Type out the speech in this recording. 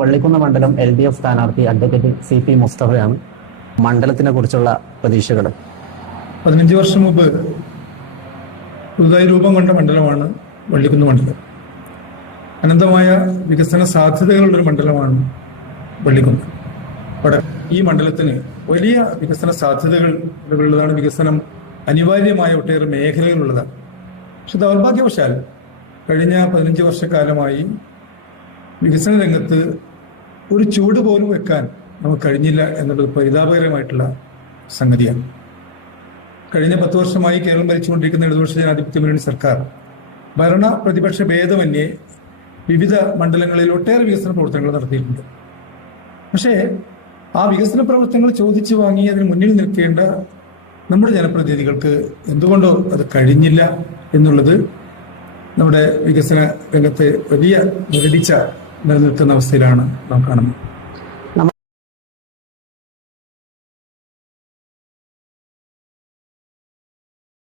വള്ളിക്കുന്ന് മണ്ഡലം LDF സ്ഥാനാർത്ഥി advocate CP മുസ്തഫയാണ്. മണ്ഡലത്തിനെ കുറിച്ചുള്ള പ്രതീക്ഷകൾ. 15 വർഷം മുമ്പ് പുതുതായി രൂപം കൊണ്ട മണ്ഡലമാണ് വള്ളിക്കുന്ന് മണ്ഡലം. അനന്തമായ വികസന സാധ്യതകളുള്ളൊരു മണ്ഡലമാണ് വള്ളിക്കുന്ന്. ഈ മണ്ഡലത്തിന് വലിയ വികസന സാധ്യതകൾ ഉള്ളതാണ്. വികസനം അനിവാര്യമായ ഒട്ടേറെ മേഖലകളുള്ളതാണ്. പക്ഷെ ദൗർഭാഗ്യവശാൽ കഴിഞ്ഞ 15 വർഷക്കാലമായി വികസന രംഗത്ത് ഒരു ചൂട് പോലും വെക്കാൻ നമുക്ക് കഴിഞ്ഞില്ല എന്നുള്ളത് പരിതാപകരമായിട്ടുള്ള സംഗതിയാണ്. കഴിഞ്ഞ 10 വർഷമായി കേരളം ഭരിച്ചുകൊണ്ടിരിക്കുന്ന ഇടതുപക്ഷ ജനാധിപത്യ മുന്നണി സർക്കാർ ഭരണ പ്രതിപക്ഷ ഭേദമന്യേ വിവിധ മണ്ഡലങ്ങളിൽ ഒട്ടേറെ വികസന പ്രവർത്തനങ്ങൾ നടത്തിയിട്ടുണ്ട്. പക്ഷേ ആ വികസന പ്രവർത്തനങ്ങൾ ചോദിച്ചു വാങ്ങി അതിന് മുന്നിൽ നിൽക്കേണ്ട നമ്മുടെ ജനപ്രതിനിധികൾക്ക് എന്തുകൊണ്ടോ അത് കഴിഞ്ഞില്ല എന്നുള്ളത് നമ്മുടെ വികസന രംഗത്തെ വലിയ മുരടിച്ച നിലനിൽക്കുന്ന അവസ്ഥയിലാണ് നാം കാണുന്നത്.